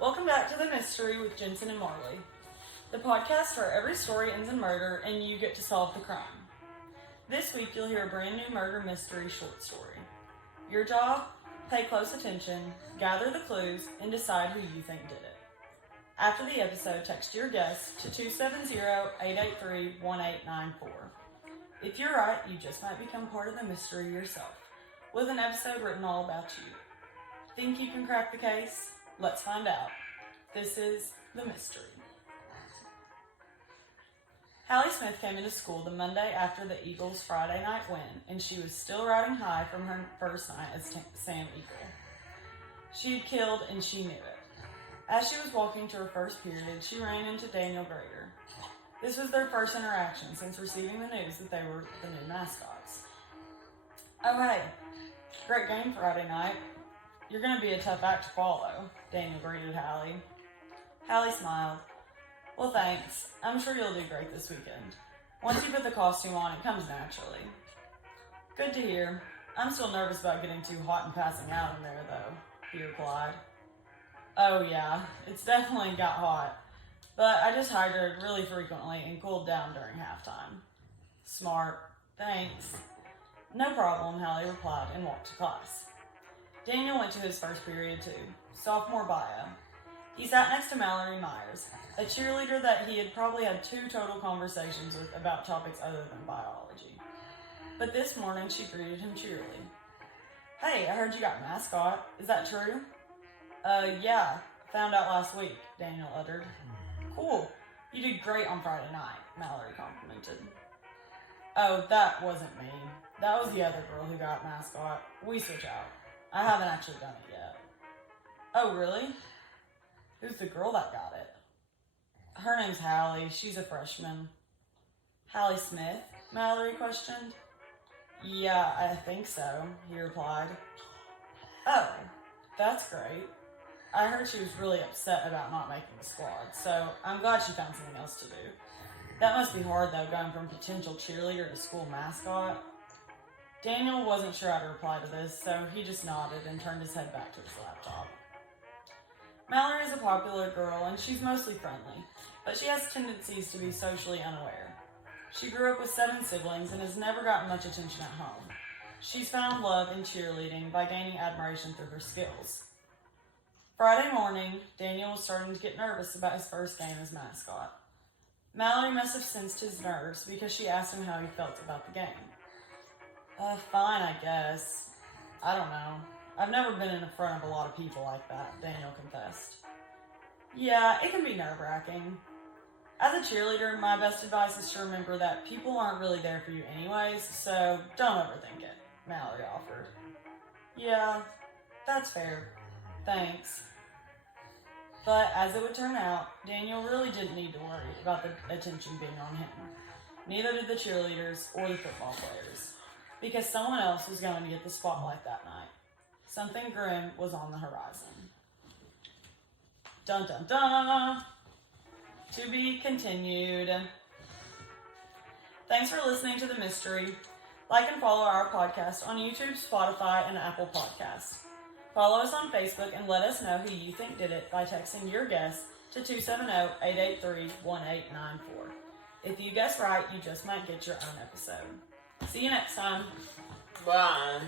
Welcome back to The Mystery with Jensen and Marley, the podcast where every story ends in murder and you get to solve the crime. This week you'll hear a brand new murder mystery short story. Your job? Pay close attention, gather the clues, and decide who you think did it. After the episode, text your guess to 270-883-1894. If you're right, you just might become part of the mystery yourself, with an episode written all about you. Think you can crack the case? Let's find out. This is The Mystery. Hallie Smith came into school the Monday after the Eagles' Friday night win, and she was still riding high from her first night as Sam Eagle. She had killed, and she knew it. As she was walking to her first period, she ran into Daniel Grader. This was their first interaction since receiving the news that they were the new mascots. "Oh, hey, great game Friday night. You're going to be a tough act to follow," Daniel greeted Hallie. Hallie smiled. "Well, thanks. I'm sure you'll do great this weekend. Once you put the costume on, it comes naturally." "Good to hear. I'm still nervous about getting too hot and passing out in there, though," he replied. "Oh, yeah, it's definitely got hot. But I just hydrated really frequently and cooled down during halftime." "Smart. Thanks." "No problem," Hallie replied and walked to class. Daniel went to his first period too, sophomore bio. He sat next to Mallory Myers, a cheerleader that he had probably had 2 total conversations with about topics other than biology. But this morning she greeted him cheerily. "Hey, I heard you got a mascot. Is that true?" Yeah, found out last week," Daniel uttered. "Cool. You did great on Friday night," Mallory complimented. "Oh, that wasn't me. That was the other girl who got mascot. We switch out. I haven't actually done it yet." "Oh, really? Who's the girl that got it?" "Her name's Hallie. She's a freshman." "Hallie Smith?" Mallory questioned. "Yeah, I think so," he replied. "Oh, that's great. I heard she was really upset about not making the squad, so I'm glad she found something else to do. That must be hard, though, going from potential cheerleader to school mascot." Daniel wasn't sure how to reply to this, so he just nodded and turned his head back to his laptop. Mallory is a popular girl, and she's mostly friendly, but she has tendencies to be socially unaware. She grew up with 7 siblings and has never gotten much attention at home. She's found love in cheerleading by gaining admiration through her skills. Friday morning, Daniel was starting to get nervous about his first game as mascot. Mallory must have sensed his nerves because she asked him how he felt about the game. Fine, I guess. I don't know. I've never been in front of a lot of people like that," Daniel confessed. "Yeah, it can be nerve-wracking. As a cheerleader, my best advice is to remember that people aren't really there for you anyways, so don't overthink it," Mallory offered. "Yeah, that's fair. Thanks." But as it would turn out, Daniel really didn't need to worry about the attention being on him. Neither did the cheerleaders or the football players, because someone else was going to get the spotlight that night. Something grim was on the horizon. Dun dun dun! To be continued. Thanks for listening to The Mystery. Like and follow our podcast on YouTube, Spotify, and Apple Podcasts. Follow us on Facebook and let us know who you think did it by texting your guess to 270-883-1894. If you guess right, you just might get your own episode. See you next time. Bye.